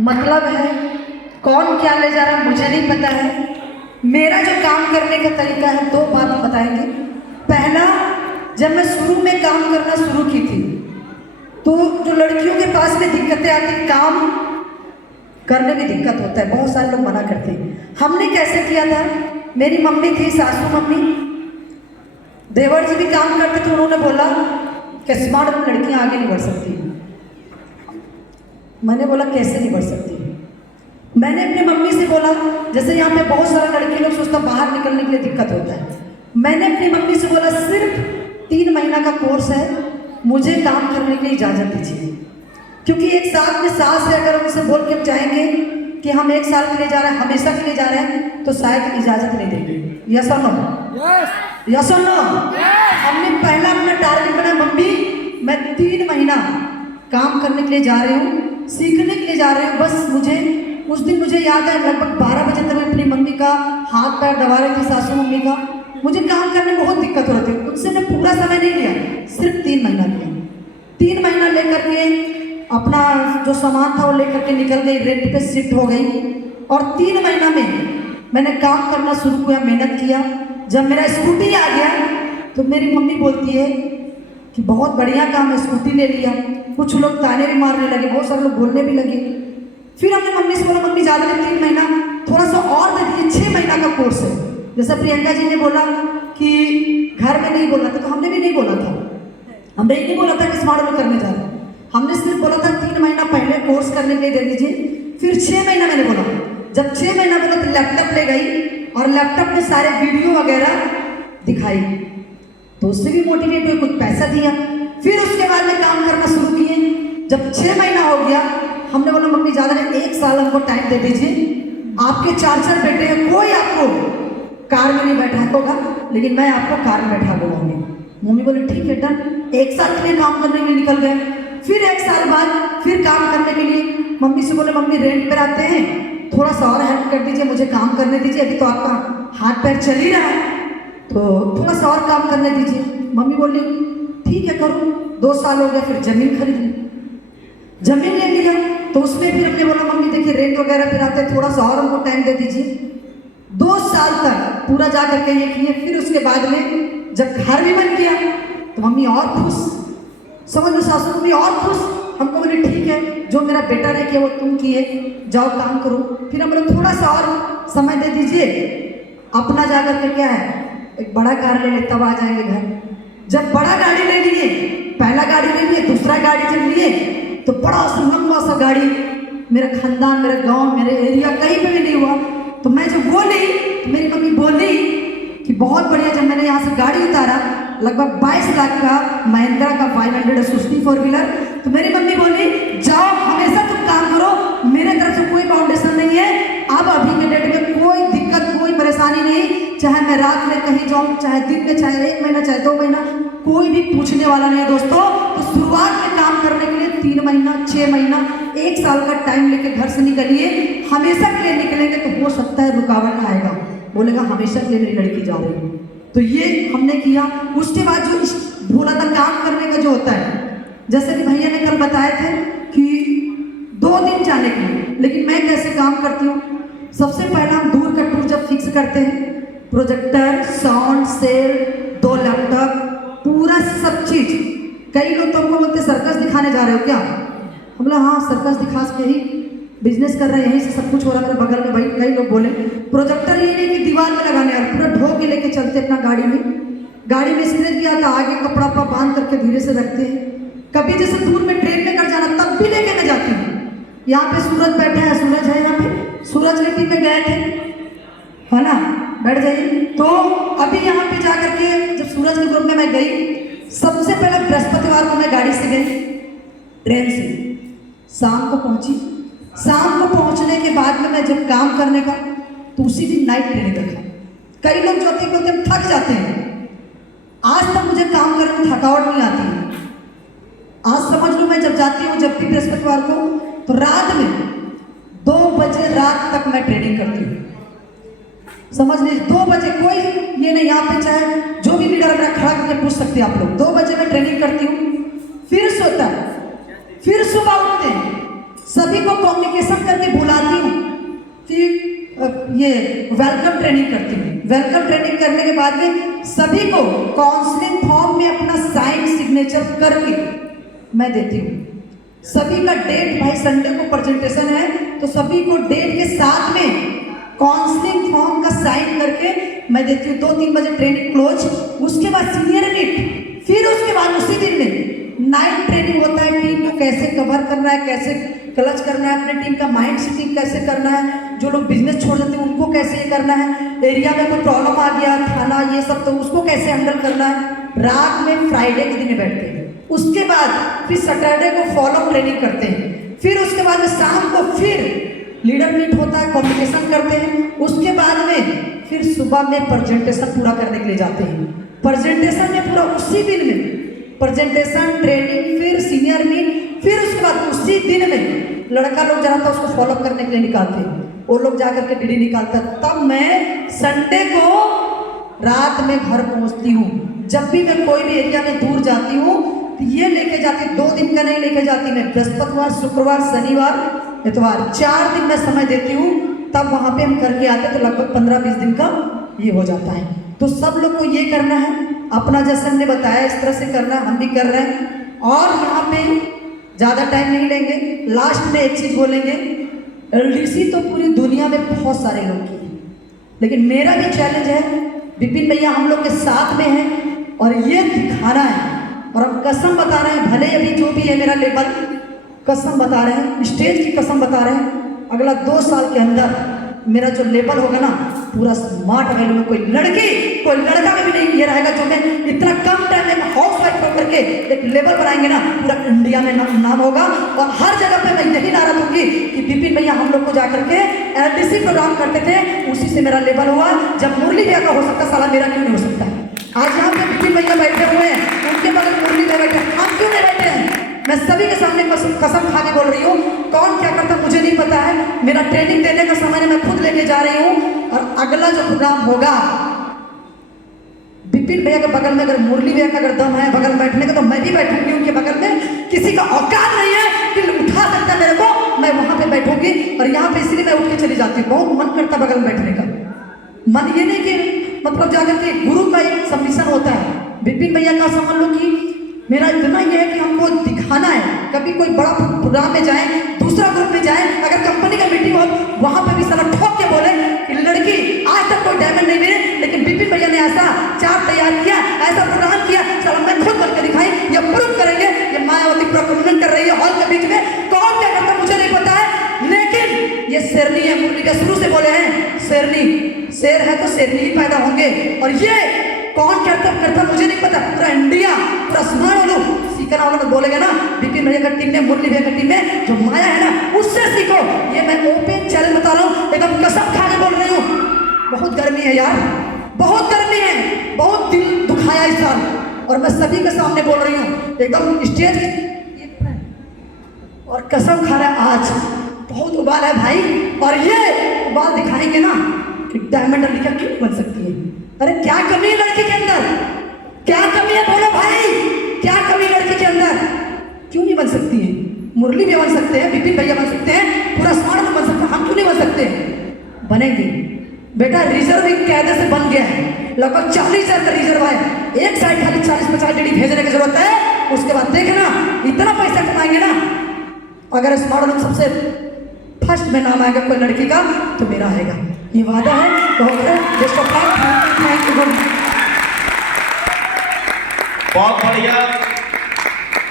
मतलब है, कौन क्या ले जा रहा है मुझे नहीं पता है। मेरा जो काम करने का तरीका है, दो बात बताएंगे। पहला, जब मैं शुरू में काम करना शुरू की थी तो जो लड़कियों के पास में दिक्कतें आती, काम करने में दिक्कत होता है, बहुत सारे लोग मना करते हैं। हमने कैसे किया था, मेरी मम्मी थी, सासू मम्मी, देवर जी भी काम करते थे। उन्होंने बोला कि स्मार्ट लड़कियां आगे नहीं बढ़ सकती। मैंने बोला कैसे नहीं बढ़ सकती। मैंने अपनी मम्मी से बोला, जैसे यहाँ पे बहुत सारे लड़के लोग सोचता बाहर निकलने के लिए दिक्कत होता है। मैंने अपनी मम्मी से बोला सिर्फ 3 महीना का कोर्स है, मुझे काम करने की इजाज़त दीजिए। क्योंकि एक साथ में सास है, अगर उनसे बोल के चाहेंगे कि हम 1 साल के लिए जा रहे हैं, हमेशा के लिए जा रहे हैं, तो शायद इजाज़त नहीं देंगे। यस और नो? यस और नो? हमने पहला अपना टारगेट बनाया, मम्मी मैं 3 महीना काम करने के लिए जा रही हूँ, सीखने के लिए जा रहे हैं। बस मुझे उस दिन मुझे याद है लगभग 12 बजे तक मैं अपनी मम्मी का हाथ पैर दबा रही थी, सासू मम्मी का। मुझे काम करने में बहुत दिक्कत हो रही थी। उनसे मैं पूरा समय नहीं लिया, सिर्फ 3 महीना लिया। 3 महीना लेकर के अपना जो सामान था वो लेकर के निकल गई, रेंट पे शिफ्ट हो गई। और 3 महीना में मैंने काम करना शुरू किया, मेहनत किया। जब मेरा स्कूटी आ गया तो मेरी मम्मी बोलती है कि बहुत बढ़िया काम है, स्कूटी ले लिया। कुछ लोग ताने भी मारने लगे, बहुत सारे लोग बोलने भी लगे। फिर हमने मम्मी से बोला, मम्मी ज़्यादा नहीं, 3 महीना थोड़ा सा और दे दीजिए, 6 महीना का कोर्स है। जैसा प्रियंका जी ने बोला कि घर में नहीं बोला था, तो हमने भी नहीं बोला था। हमने ये नहीं बोला था कि स्मार्ट वर्क करने जा रहे हैं, हमने सिर्फ बोला था 3 महीना पहले कोर्स करने के लिए दे दीजिए। फिर 6 महीना मैंने बोला। जब 6 महीना बोला तो लैपटॉप ले गई और लैपटॉप में सारे वीडियो वगैरह दिखाई, तो उससे भी मोटिवेट हुए, कुछ पैसा दिया। फिर उसके बाद में काम करना शुरू किए। जब 6 महीना हो गया, हमने बोला मम्मी ज़्यादा नहीं, 1 साल हमको टाइम दे दीजिए। आपके 4 बेटे हैं, कोई आपको कार में नहीं बैठा होगा, लेकिन मैं आपको कार में बैठा दूंगी। मम्मी बोले ठीक है डन। 1 साल के लिए काम करने के लिए निकल गए। फिर 1 साल बाद फिर काम करने के लिए मम्मी से बोले, मम्मी रेंट पर आते हैं, थोड़ा सा और हेल्प कर दीजिए, मुझे काम करने दीजिए, अभी तो आपका हाथ पैर चल ही रहा है, तो थोड़ा सा और काम करने दीजिए। मम्मी बोली ठीक है करो। 2 साल हो गया, फिर ज़मीन खरीद ली, ज़मीन ले लिया। तो उसमें फिर हमने बोला मम्मी देखिए रेंट वगैरह फिर आते, थोड़ा सा और हमको टाइम दे दीजिए। 2 साल तक पूरा जा करके ये किए। फिर उसके बाद में जब घर भी बन गया तो मम्मी और खुश, समझ लो सासू मम्मी और खुश। हमको बोले ठीक है, जो मेरा बेटा ने किया वो तुम किए, जाओ काम करो। फिर हम बोले थोड़ा सा और समय दे दीजिए, अपना जा करके क्या है एक बड़ा कार ले ले, तब आ जाएंगे घर। जब बड़ा गाड़ी ले लिए, पहला गाड़ी ले लिए, दूसरा गाड़ी जब लिए तो बड़ा लंबा सा गाड़ी, मेरा खानदान, मेरा गांव, मेरे एरिया कहीं पे भी नहीं हुआ। तो मैं जब बोली तो मेरी मम्मी बोली कि बहुत बढ़िया। जब मैंने यहाँ से गाड़ी उतारा, लगभग 22 लाख का महिंद्रा का 500 सुजुकी 4 व्हीलर, तो मेरी मम्मी बोली जाओ हमेशा तुम काम करो, मेरे तरफ से कोई फाउंडेशन नहीं है। अब अभी के डेट में कोई दिक्कत, कोई परेशानी नहीं, चाहे मैं रात में कहीं जाऊँ, चाहे दिन में, चाहे 1 महीना, चाहे 2 महीना, कोई भी पूछने वाला नहीं है दोस्तों। तो शुरुआत में काम करने के लिए 3 महीना, 6 महीना, 1 साल का टाइम लेके घर से निकलिए। हमेशा के लिए निकलेंगे तो हो सकता है रुकावट आएगा, बोलेगा हमेशा के लिए मेरी लड़की जा रही है। तो ये हमने किया। उसके बाद जो बोला था काम करने का जो होता है, जैसे कि भैया ने कल बताए थे कि 2 दिन जाने के लिए, लेकिन मैं कैसे काम करती हूँ। सबसे पहला हम दूर का टूर जब फिक्स करते हैं, प्रोजेक्टर, साउंड, सेल, 2 लैपटॉप, पूरा सब चीज। कई लोग तो हमको बोलते सर्कस दिखाने जा रहे हो क्या, हम बोला हाँ सर्कस दिखा के ही बिजनेस कर रहे हैं, यहीं से सब कुछ हो रहा है बगल में। भाई कई लोग बोले प्रोजेक्टर ये नहीं कि दीवार में लगाने वाले, पूरा ढो के लेके चलते अपना गाड़ी में। गाड़ी में स्क्रेच किया था, आगे कपड़ा वपड़ा बांध करके धीरे से रखते हैं। कभी जैसे दूर में ट्रेन में कर जाना, तब भी लेके मैं जाती हूँ। यहाँ पे सूरज बैठा है, सूरज है यहाँ पे, सूरज के टीम में गए थे, है ना, बैठ जाइए। तो अभी यहाँ पे जा करके जब सूरज के ग्रुप में मैं गई, सबसे पहले बृहस्पतिवार को मैं गाड़ी से गई, ट्रेन से शाम को पहुंची। शाम को पहुंचने के बाद में मैं जब काम करने का, तो उसी दिन नाइट ट्रेनिंग रखा। कई लोग जो होते हैं थक जाते हैं, आज तक मुझे काम करने में थकावट नहीं आती है। आज समझ लो मैं जब जाती हूँ, जब भी बृहस्पतिवार को, तो रात में 2 बजे रात तक मैं ट्रेनिंग करती हूँ। समझ लीजिए 2 बजे, कोई ये नहीं, यहाँ पे चाहे जो भी लीडर मेरा खड़ा करके पूछ सकते हैं आप लोग। 2 बजे मैं ट्रेनिंग करती हूँ, फिर सोता है, फिर सुबह उठते हैं, सभी को कम्युनिकेशन करके बुलाती हूँ, फिर ये वेलकम ट्रेनिंग करती हूँ। वेलकम ट्रेनिंग करने के बाद में सभी को काउंसलिंग फॉर्म में अपना साइन सिग्नेचर करके मैं देती हूँ। सभी का डेट, भाई संडे को प्रेजेंटेशन है तो सभी को डेट के साथ में काउंसलिंग फॉर्म का साइन करके मैं देती हूँ। 2-3 बजे ट्रेनिंग क्लोज। उसके बाद सीनियर मीट, फिर उसके बाद उसी दिन में नाइट ट्रेनिंग होता है। टीम को कैसे कवर करना है, कैसे क्लच करना है, अपने टीम का माइंड सेटिंग कैसे करना है, जो लोग बिजनेस छोड़ देते हैं उनको कैसे ये करना है, एरिया में कोई प्रॉब्लम आ गया, थाना, ये सब तो उसको कैसे हैंडल करना है। रात में फ्राइडे के दिन बैठते हैं। उसके बाद फिर सैटरडे को फॉलो ट्रेनिंग करते हैं। फिर उसके बाद में शाम को फिर लीडर मीट होता है, कम्युनिकेशन करते हैं। उसके बाद में फिर सुबह में प्रेजेंटेशन पूरा करने के लिए जाते हैं। प्रेजेंटेशन में पूरा उसी दिन में प्रेजेंटेशन, ट्रेनिंग, फिर सीनियर मीट, फिर उसके बाद उसी दिन में लड़का लोग जहाँ था उसको फॉलोअप करने के लिए निकालते हैं। वो लोग जाकर के डीडी निकालता है। तब मैं संडे को रात में घर पहुँचती हूँ। जब भी मैं कोई भी एरिया में दूर जाती हूँ तो ये लेके जाती, 2 दिन का नहीं लेके जाती मैं, बृहस्पतिवार, शुक्रवार, शनिवार, इतवार, 4 दिन मैं समय देती हूँ। तब वहाँ पे हम करके आते तो लगभग 15-20 दिन का ये हो जाता है। तो सब लोग को ये करना है, अपना जैसे हमने बताया इस तरह से करना, हम भी कर रहे हैं। और यहाँ पे ज़्यादा टाइम नहीं लेंगे, लास्ट में एक चीज़ बोलेंगे। एलडीसी तो पूरी दुनिया में बहुत सारे लोग की है, लेकिन मेरा भी चैलेंज है, विपिन भैया हम लोग के साथ में हैं और ये दिखाना है। और हम कसम बता रहे हैं, भले अभी जो भी है मेरा लेवल, कसम बता रहे हैं, स्टेज की कसम बता रहे हैं, अगला 2 साल के अंदर मेरा जो लेवल होगा ना, पूरा स्मार्ट वैल्यू में कोई लड़की कोई लड़का में भी नहीं ये रहेगा जो मैं इतना कम टाइम में हाउस वाइफ होकर के एक लेवल बनाएंगे ना, पूरा इंडिया में नाम होगा। और हर जगह पे मैं यही नारा दूंगी कि विपिन भैया हम लोग को जाकर के एलडीसी प्रोग्राम करते थे, उसी से मेरा लेवल हुआ। जब मुरली भैया का हो सकता, साला मेरा क्यों नहीं हो सकता? आज यहाँ पे विपिन भैया बैठे हुए हैं, उनके बगल मुरली भैया बैठे, हम क्यों नहीं बैठे हैं? मैं सभी के सामने कसम खा के बोल रही हूँ, कौन क्या करता मुझे नहीं पता है। मेरा ट्रेनिंग देने का समय मैं खुद लेके जा रही हूँ। और अगला जो प्रोग्राम होगा, विपिन भैया के बगल में अगर मुरली भैया का अगर दम है बगल बैठने का, तो मैं भी बैठूंगी उनके बगल में। किसी का औकात नहीं है कि उठा सकता है मेरे को, मैं वहां पे बैठूंगी। और यहाँ पे इसलिए मैं उठ के चली जाती हूँ, बहुत मन करता बगल में बैठने का। मन ये नहीं कि मतलब जाकर के गुरु का एक सबमिशन होता है। विपिन भैया का समझ लो कि मेरा इतना ही है कि हमको दिखाना है। कभी कोई बड़ा प्रोग्राम में जाए, दूसरा ग्रुप में जाए, अगर कंपनी का मीटिंग हो, वहां पे भी साला ठोक के बोले कि लड़की आज तक कोई डायमंड नहीं मिले, लेकिन विपिन भैया ने ऐसा चार्ट तैयार किया, ऐसा प्रोग्राम किया, साला मैं खुद बनकर दिखाई, ये प्रूफ करेंगे। ये मायावती पूरा कम्युनिकेट कर रही है हॉल के बीच में, कौन क्या करता मुझे नहीं पता है, लेकिन ये शेरनी है। मुरली भैया शुरू से बोले हैं शेरनी, शेर है तो शेरनी ही पैदा होंगे। और ये कौन करता मुझे नहीं पता, पूरा इंडिया, पूरा स्मार्ट लोग सीखना होगा। तो बोलेगा ना विपिन भैया का टीम में, मुरली भैया का टीम में जो माया है ना, उससे सीखो। ये मैं ओपन चैलेंज बता रहा हूँ, एकदम कसम खा के बोल रही हूँ। बहुत गर्मी है यार, बहुत गर्मी है, बहुत दिल दुखाया इस साल। और मैं सभी के सामने बोल रही हूँ एकदम स्टेज, और कसम खा रहा है आज बहुत उबाल है भाई। और ये उबाल दिखाएंगे ना कि डायमंड लड़कियां क्यों बन सकती है। अरे क्या कमी है लड़की के अंदर, क्या कमी है बोलो भाई, क्या कमी है लड़की के अंदर, क्यों नहीं बन सकती है? मुरली भी बन सकते हैं, विपिन भैया बन सकते हैं, पूरा स्मार्ट बन सकते हैं, हम क्यों नहीं बन सकते? बनेंगे बेटा। रिजर्व एक कायदे से बन गया है, लगभग 40,000 का रिजर्व है। एक साइड खाली 40-50 डीडी भेजने की जरूरत है। उसके बाद देखना इतना पैसा कमाएंगे ना। अगर स्मार्ट लोग सबसे फर्स्ट में नाम आएगा कोई लड़की का, तो मेरा आएगा, ये वादा है। बहुत बढ़िया।